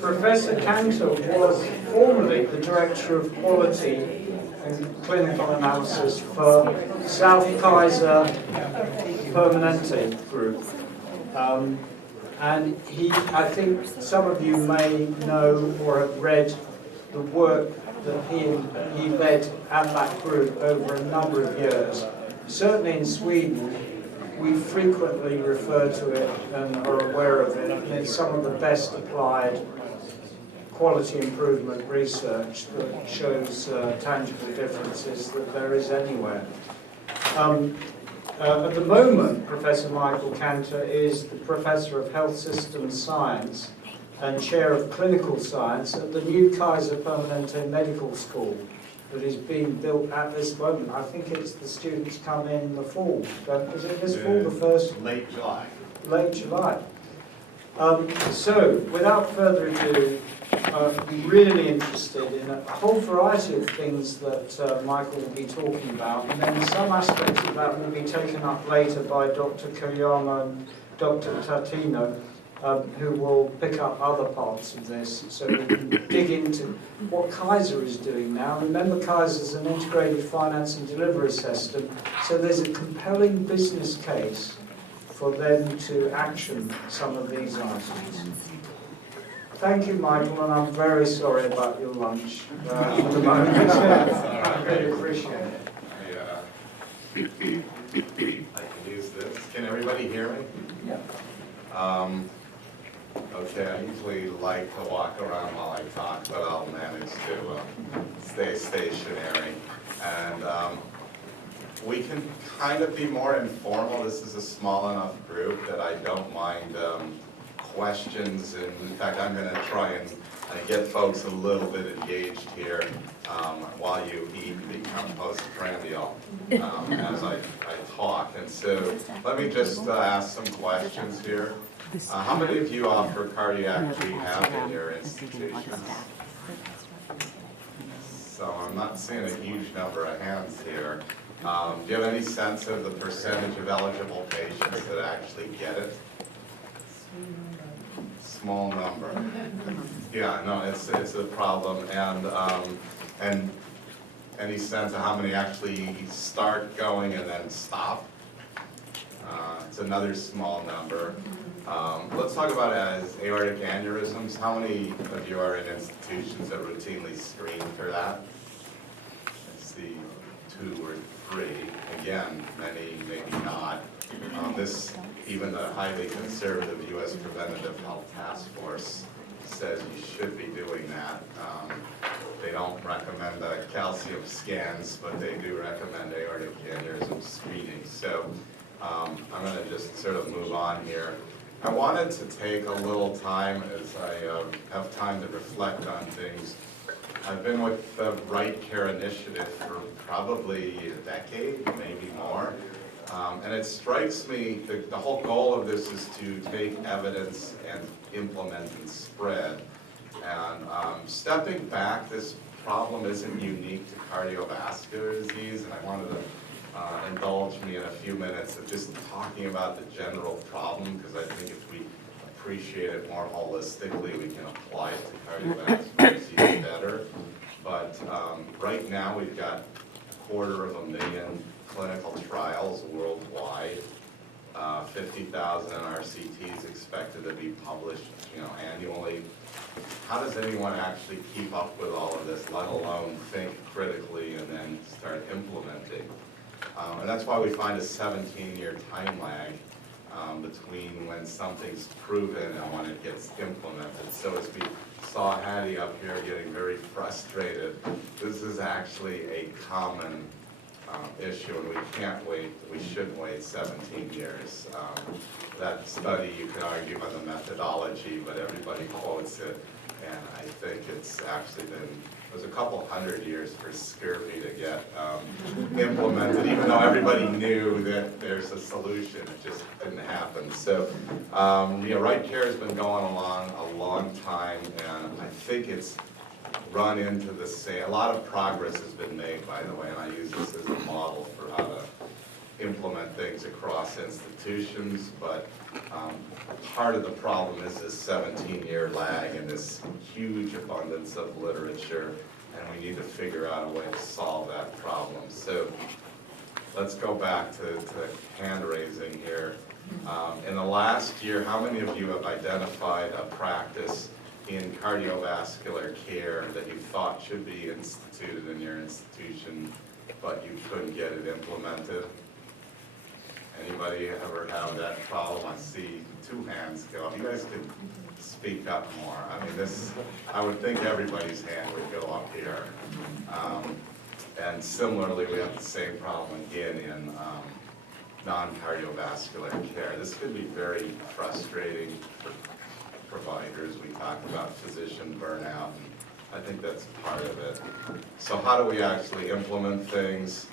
Professor Cantor was formerly the Director of Quality and Clinical Analysis for South Kaiser Permanente Group. And I think some of you may know or have read the work that he led at that group over a number of years. Certainly in Sweden, we frequently refer to it and are aware of it. It's some of the best applied quality improvement research that shows tangible differences that there is anywhere. At the moment, Professor Michael Cantor is the Professor of Health Systems Science and Chair of Clinical Science at the new Kaiser Permanente Medical School that is being built at this moment. I think it's the students come in the fall. Is it this fall, the first? Late July. Late July. So, without further ado, I'm really interested in a whole variety of things that Michael will be talking about, and then some aspects of that will be taken up later by Dr. Koyama and Dr. Tatino, who will pick up other parts of this, so we can dig into what Kaiser is doing now. Remember, Kaiser is an integrated finance and delivery system, so there's a compelling business case for them to action some of these items. Thank you, Michael, and I'm very sorry about your lunch at the moment. I really appreciate it. I can use this. Can everybody hear me? Yeah. Okay, I usually like to walk around while I talk, but I'll manage to stay stationary. And we can kind of be more informal. This is a small enough group that I don't mind questions, and in fact I'm going to try and get folks a little bit engaged here while you eat the postprandial as I talk. And so let me just ask some questions here. How many of you offer cardiac rehab in your institutions? So I'm not seeing a huge number of hands here. Do you have any sense of the percentage of eligible patients that actually get it? Small number. Yeah, no, it's a problem. And any sense of how many actually start going and then stop? It's another small number. Let's talk about as aortic aneurysms. How many of you are in institutions that routinely screen for that? I see 2 or 3. Again, many, maybe not. Even the highly conservative U.S. Preventative Health Task Force says you should be doing that. They don't recommend calcium scans, but they do recommend aortic aneurysm screening. So I'm going to just sort of move on here. I wanted to take a little time as I have time to reflect on things. I've been with the Right Care Initiative for probably a decade, maybe more. And it strikes me that the whole goal of this is to take evidence and implement and spread. And stepping back, this problem isn't unique to cardiovascular disease, and I wanted to indulge me in a few minutes of just talking about the general problem, because I think if we appreciate it more holistically, we can apply it to cardiovascular disease better. But right now we've got 250,000 clinical trials worldwide, 50,000 RCTs expected to be published, annually. How does anyone actually keep up with all of this, let alone think critically and then start implementing? And that's why we find a 17-year time lag between when something's proven and when it gets implemented. So as we saw Hattie up here getting very frustrated, this is actually a common issue, and we can't wait, we shouldn't wait 17 years. That study, you can argue about the methodology, but everybody quotes it, and I think it's actually been, it was a couple hundred years for scurvy to get implemented, even though everybody knew that there's a solution, it just didn't happen. So, Right Care has been going along a long time, and I think it's run into the same, a lot of progress has been made, by the way, and I use this as a model for how to implement things across institutions, but part of the problem is this 17-year lag and this huge abundance of literature, and we need to figure out a way to solve that problem. So let's go back to hand raising here. In the last year, how many of you have identified a practice in cardiovascular care that you thought should be instituted in your institution, but you couldn't get it implemented? Anybody ever have that problem? I see 2 hands go up. You guys could speak up more. I mean, this, I would think everybody's hand would go up here. And similarly, we have the same problem again in non-cardiovascular care. This could be very frustrating for providers. We talked about physician burnout, and I think that's part of it. So how do we actually implement things?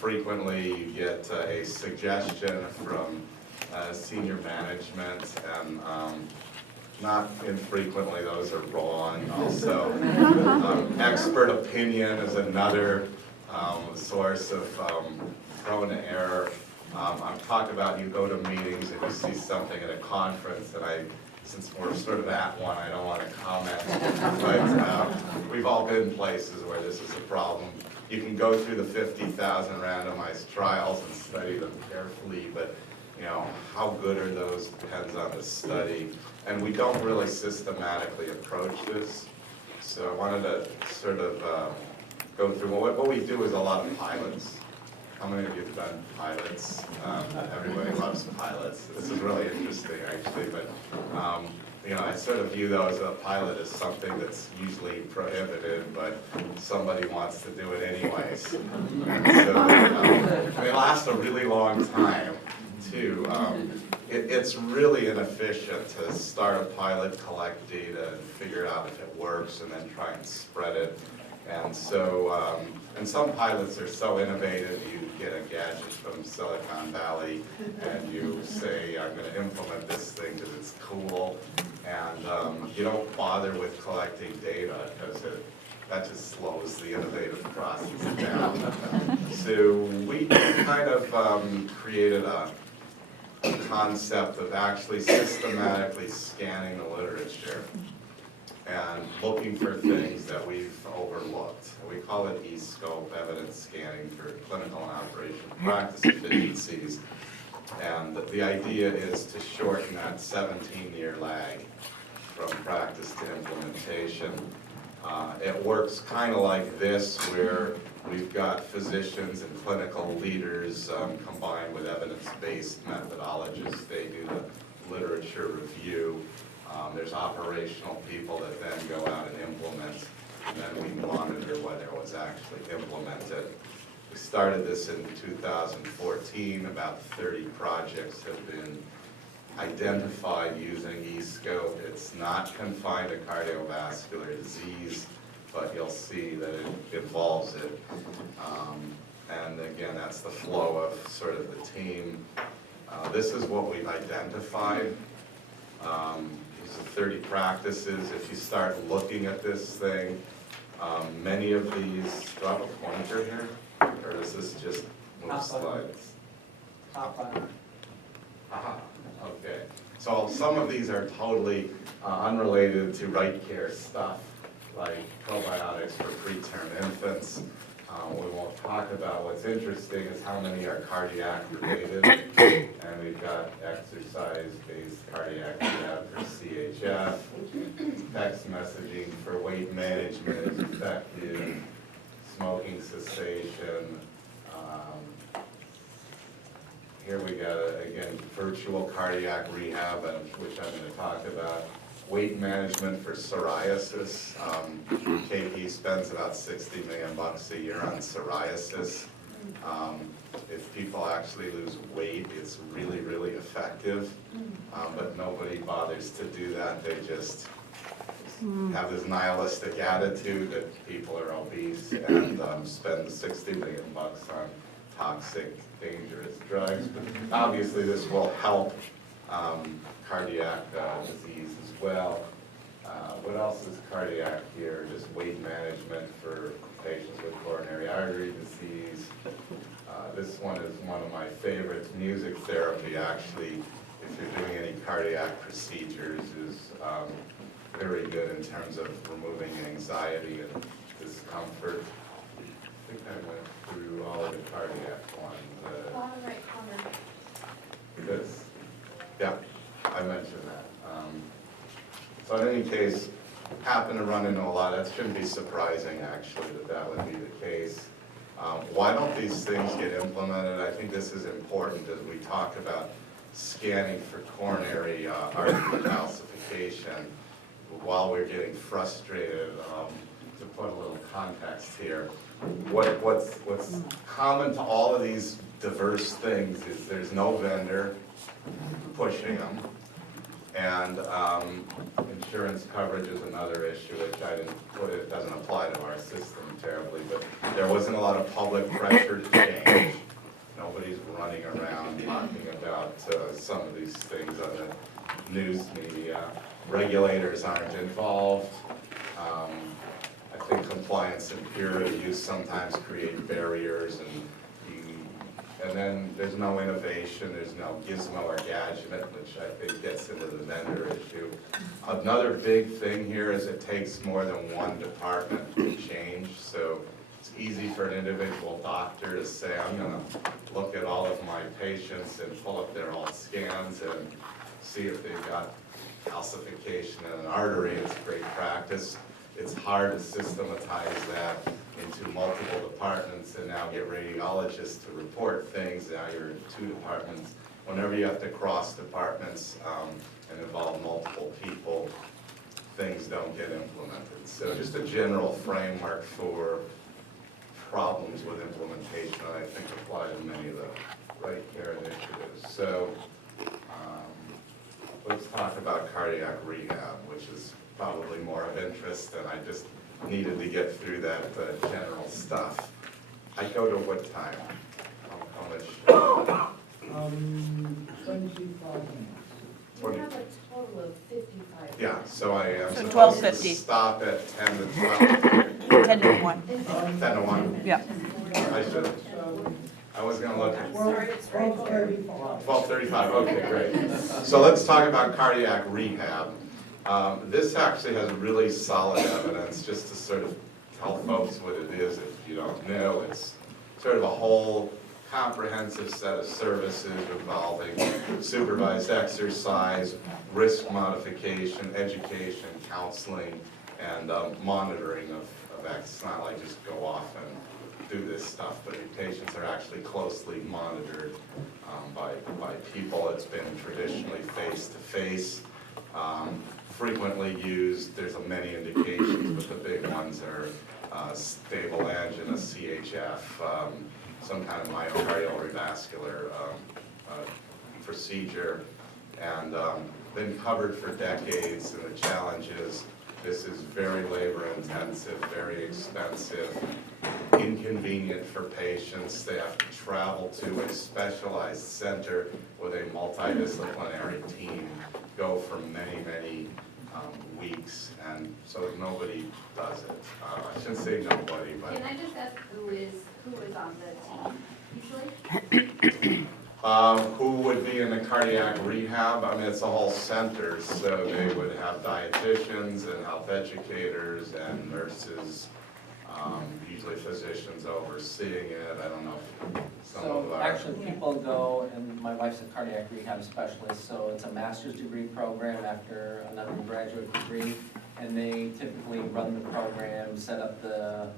Frequently you get a suggestion from senior management, and not infrequently those are wrong also. Expert opinion is another source of prone to error. I'm talking about you go to meetings and you see something at a conference, and since we're sort of at one, I don't want to comment, but we've all been places where this is a problem. You can go through the 50,000 randomized trials and study them carefully, but you know, how good are those depends on the study. And we don't really systematically approach this. So I wanted to sort of go through, well, what we do is a lot of pilots. How many of you have done pilots? Everybody loves pilots. This is really interesting, actually, but you know, I sort of view those, a pilot as something that's usually prohibited, but somebody wants to do it anyways. So, they last a really long time, too. It's really inefficient to start a pilot, collect data, and figure out if it works, and then try and spread it. And so, and some pilots are so innovative, you get a gadget from Silicon Valley, and you say, I'm going to implement this thing because it's cool, and you don't bother with collecting data because that just slows the innovative process down. So we kind of created a concept of actually systematically scanning the literature and looking for things that we've overlooked. We call it e-scope, evidence scanning for clinical and operational practice efficiencies. And the idea is to shorten that 17-year lag from practice to implementation. It works kind of like this, where we've got physicians and clinical leaders combined with evidence-based methodologists. They do the literature review. There's operational people that then go out and implement, and then we monitor whether it was actually implemented. We started this in 2014. About 30 projects have been identified using e-scope. It's not confined to cardiovascular disease, but you'll see that it involves it. And again, that's the flow of sort of the team. This is what we've identified. These are 30 practices. If you start looking at this thing, many of these, do I have a pointer here? Or is this just move slides? Top button. Aha, okay. So some of these are totally unrelated to right care stuff, like probiotics for preterm infants. We won't talk about. What's interesting is how many are cardiac related, and we've got exercise-based cardiac rehab for CHF, text messaging for weight management is effective, smoking cessation. Here we got, again, virtual cardiac rehab, which I'm going to talk about. Weight management for psoriasis. KP spends about $60 million a year on psoriasis. If people actually lose weight, it's really, really effective. But nobody bothers to do that. They just have this nihilistic attitude that people are obese and spend $60 million on toxic, dangerous drugs. But obviously this will help cardiac disease as well. What else is cardiac here? Just weight management for patients with coronary artery disease. This this one is one of my favorites. Music therapy, actually, if you're doing any cardiac procedures, is very good in terms of removing anxiety and discomfort. I think I went through all of the cardiac ones. Bottom right corner. This, yeah, I mentioned that. So in any case, happen to run into a lot. That shouldn't be surprising, actually, that would be the case. Why don't these things get implemented? I think this is important as we talk about scanning for coronary artery calcification. While we're getting frustrated, to put a little context here, what's common to all of these diverse things is there's no vendor pushing them, and insurance coverage is another issue, which I didn't put, it doesn't apply to our system terribly, but there wasn't a lot of public pressure to change. Nobody's running around talking about some of these things on the news media. Regulators aren't involved. I think compliance and peer review sometimes create barriers, and then there's no innovation, there's no gizmo or gadget, which I think gets into the vendor issue. Another big thing here is it takes more than one department to change, so it's easy for an individual doctor to say, I'm gonna look at all of my patients and pull up their old scans and see if they've got calcification in an artery. It's great practice. It's hard to systematize that into multiple departments and now get radiologists to report things. Now you're in 2 departments. Whenever you have to cross departments and involve multiple people, things don't get implemented. So just a general framework for problems with implementation that I think apply to many of the right care initiatives. So let's talk about cardiac rehab, which is probably more of interest, and I just needed to get through that general stuff. I go to what time? How much? 25 minutes. We have a total of 55. Yeah, so I am So supposed to 12:50. stop at 10 to 12. 10 to 1. 10 to 1? Yeah. I should, I was gonna look at Sorry, it's right there. 12:35, okay, great. So let's talk about cardiac rehab. This actually has really solid evidence, just to sort of tell folks what it is if you don't know. It's sort of a whole comprehensive set of services involving supervised exercise, risk modification, education, counseling, and monitoring of acts. It's not like just go off and do this stuff, but your patients are actually closely monitored by people. It's been traditionally face-to-face, frequently used. There's many indications, but the big ones are stable angina, CHF, some kind of myocardial revascular procedure, and been covered for decades. And the challenge is this is very labor intensive, very expensive, inconvenient for patients. They have to travel to a specialized center with a multidisciplinary team, go for many, many weeks, and so nobody does it. I shouldn't say nobody, but Can I just ask who is on the team usually? who would be in the cardiac rehab? I mean, it's a whole center, so they would have dietitians and health educators and nurses, usually physicians overseeing it. I don't know if some of So our... actually, people go, and my wife's a cardiac rehab specialist, so it's a master's degree program after an undergraduate degree, and they typically run the program, set up the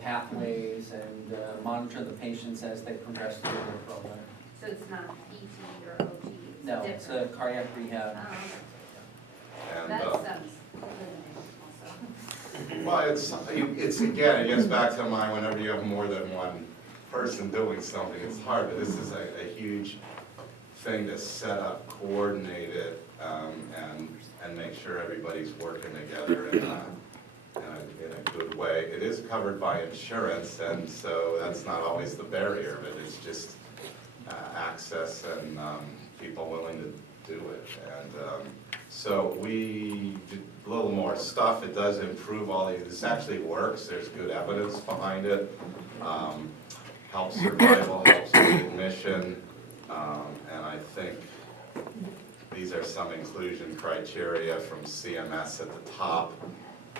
pathways, and monitor the patients as they progress through the program. So it's not PT or OT? It's No, it's different. a cardiac rehab. And, That sounds eliminating also. well, it's again, it gets back to whenever you have more than one person doing something, it's hard, but this is a huge thing to set up, coordinate it, and make sure everybody's working together in a good way. It is covered by insurance, and so that's not always the barrier, but it's just access and people willing to do it. And so we did a little more stuff. It does improve all these. This actually works. There's good evidence behind it. helps survival, helps with admission, and I think these are some inclusion criteria from CMS at the top.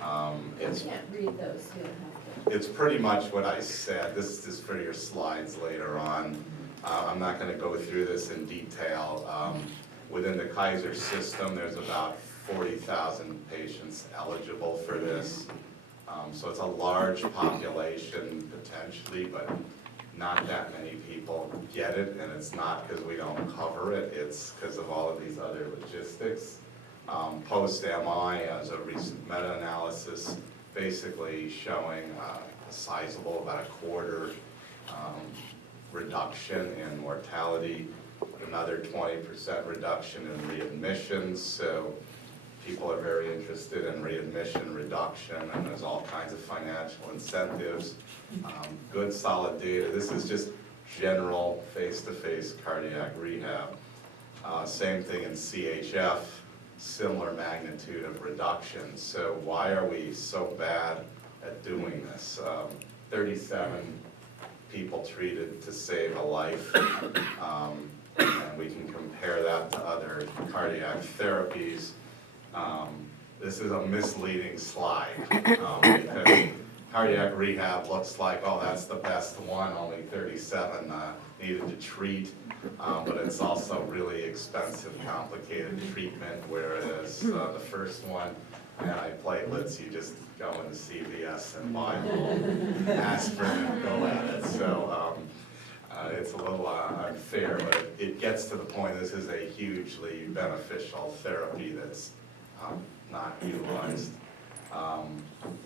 I It's can't read those, you'll have to. It's pretty much what I said. This is for your slides later on. I'm not going to go through this in detail. Within the Kaiser system, there's about 40,000 patients eligible for this. So it's a large population potentially, but not that many people get it, and it's not because we don't cover it, it's because of all of these other logistics. Post-MI, as a recent meta-analysis, basically showing a sizable, about a quarter reduction in mortality, another 20% reduction in readmissions. So people are very interested in readmission reduction, and there's all kinds of financial incentives. Good solid data. This is just general face-to-face cardiac rehab. Same thing in CHF, similar magnitude of reduction. So why are we so bad at doing this? 37 people treated to save a life, and we can compare that to other cardiac therapies. This is a misleading slide because cardiac rehab looks like, oh, that's the best one, only 37 needed to treat, but it's also really expensive, complicated treatment, whereas the first one, antiplatelets, you just go into CVS and buy a little aspirin and go at it. So it's a little unfair, but it gets to the point this is a hugely beneficial therapy that's not utilized.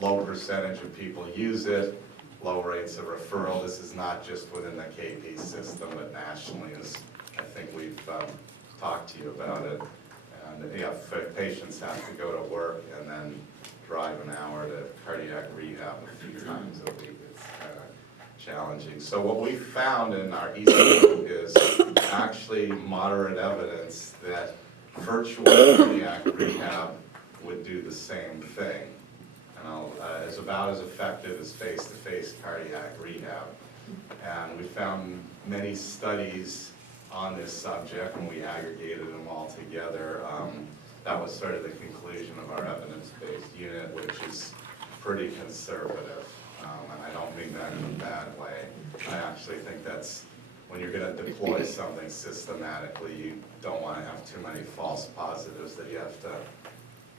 Low percentage of people use it, low rates of referral. This is not just within the KP system, but nationally, as I think we've talked to you about it. And yeah, patients have to go to work and then drive an hour to cardiac rehab a few times a week. It's kind of challenging. So what we found in our ECU is actually moderate evidence that virtual cardiac rehab would do the same thing. And it's about as effective as face-to-face cardiac rehab. And we found many studies on this subject, and we aggregated them all together. That was sort of the conclusion of our evidence-based unit, which is pretty conservative. And I don't mean that in a bad way. I actually think that's, when you're going to deploy something systematically, you don't want to have too many false positives that you have to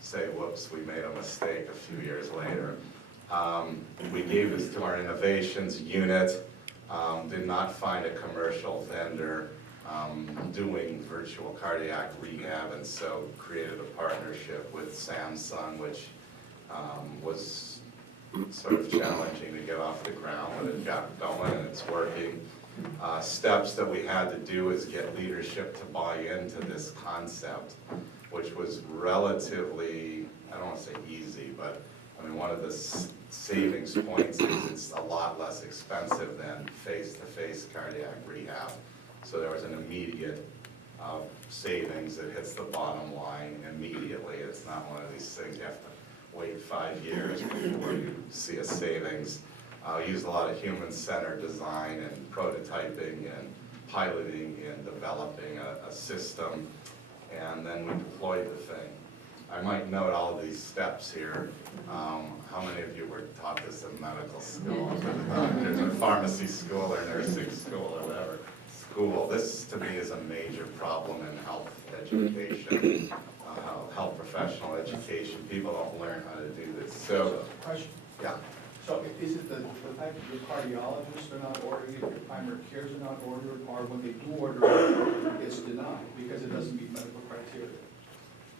say, whoops, we made a mistake a few years later. We gave this to our innovations unit, did not find a commercial vendor doing virtual cardiac rehab, and so created a partnership with Samsung, which was sort of challenging to get off the ground, but it got going and it's working. Steps that we had to do is get leadership to buy into this concept, which was relatively, I don't want to say easy, but I mean, one of the savings points is it's a lot less expensive than face-to-face cardiac rehab. So there was an immediate savings that hits the bottom line immediately. It's not one of these things you have to wait 5 years before you see a savings. We used a lot of human-centered design and prototyping and piloting and developing a system, and then we deployed the thing. I might note all of these steps here. How many of you were taught this in medical school, doctors, or pharmacy school, or nursing school, or whatever school? This, to me, is a major problem in health education, health professional education. People don't learn how to do this. So, Question. yeah. So is it the fact that your cardiologists are not ordering it, your primary cares are not ordering, or when they do order it, it's denied because it doesn't meet medical criteria?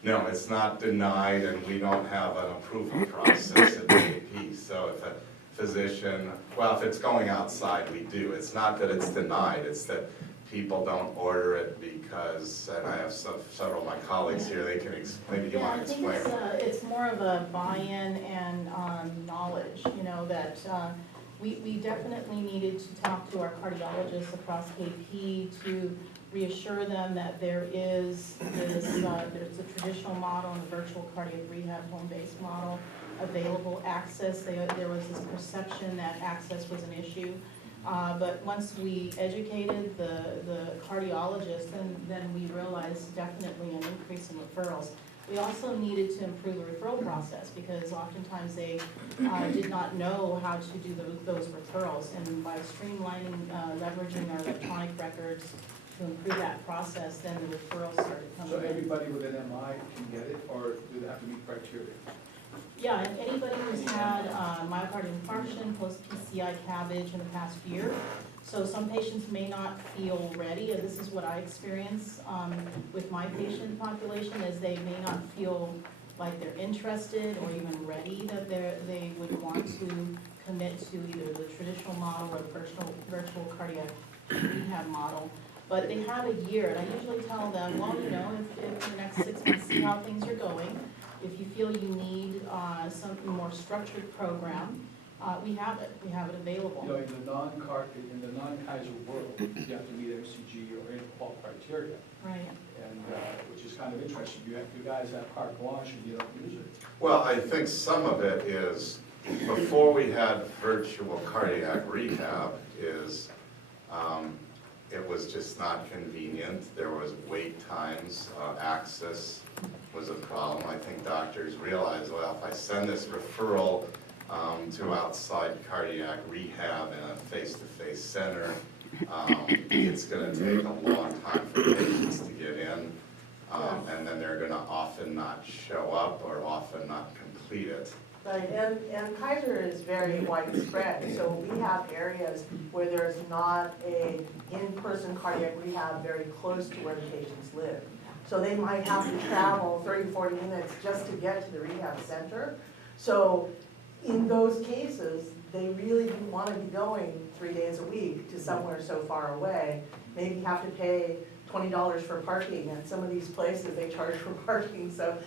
No, it's not denied, and we don't have an approval process at AP. So if a physician, well, if it's going outside, we do. It's not that it's denied, it's that people don't order it because, and I have several of my colleagues here, they can explain, maybe you want to explain. I think it's more of a buy-in and knowledge, you know, that we definitely needed to talk to our cardiologists across KP to reassure them that there is this, there's a traditional model and a virtual cardiac rehab home-based model available access. There was this perception that access was an issue. But once we educated the cardiologist, then we realized definitely an increase in referrals. We also needed to improve the referral process because oftentimes they did not know how to do those referrals. And by streamlining, leveraging our electronic records to improve that process, then the referrals started coming So in. everybody with an MI can get it, or do they have to meet criteria? Yeah, and anybody who's had myocardial infarction, post-PCI CABG in the past year. So some patients may not feel ready, and this is what I experience with my patient population, is they may not feel like they're interested or even ready, that they would want to commit to either the traditional model or the virtual cardiac rehab model. But they have a year, and I usually tell them, well, you know, if in the next 6 months, see how things are going. If you feel you need some more structured program, we have it available. You know, in the non-Kaiser world, you have to meet MCG or interqual criteria, Right. and, which is kind of interesting. You guys have carte blanche and you don't use it. Well, I think some of it is, before we had virtual cardiac rehab, it was just not convenient. There was wait times, access was a problem. I think doctors realized, well, if I send this referral to outside cardiac rehab in a face-to-face center, it's gonna take a long time for patients to get in, and then they're gonna often not show up or often not complete it. Right, and Kaiser is very widespread, so we have areas where there's not a in-person cardiac rehab very close to where the patients live. So they might have to travel 30, 40 minutes just to get to the rehab center. So in those cases, they really didn't want to be going 3 days a week to somewhere so far away. Maybe have to pay $20 for parking, and some of these places, they charge for parking, so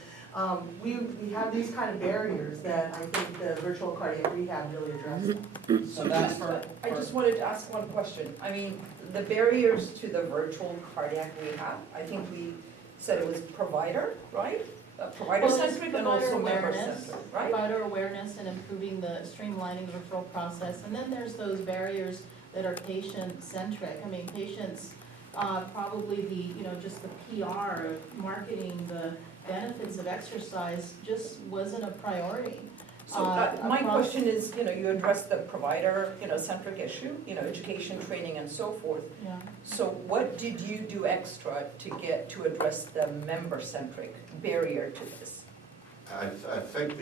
we have these kind of barriers that I think the virtual cardiac rehab really addresses. So that's for. I just wanted to ask one question. I mean, the barriers to the virtual cardiac rehab, I think we said it was provider, right? Provider Well, it's centric and also provider member awareness, centric, right? provider awareness and improving the streamlining the referral process. And then there's those barriers that are patient-centric. I mean, patients, probably just the PR, marketing, the benefits of exercise just wasn't a priority. So my across- question is, you addressed the provider, centric issue, education, training and so forth. Yeah. So what did you do extra to address the member-centric barrier to this? I think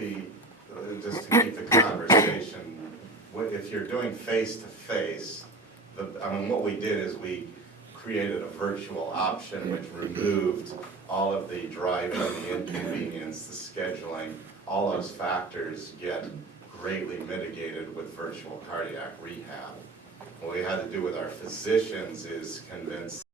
just to keep the conversation, if you're doing face-to-face, what we did is we created a virtual option which removed all of the driving, the inconvenience, the scheduling. All those factors get greatly mitigated with virtual cardiac rehab. What we had to do with our physicians is convince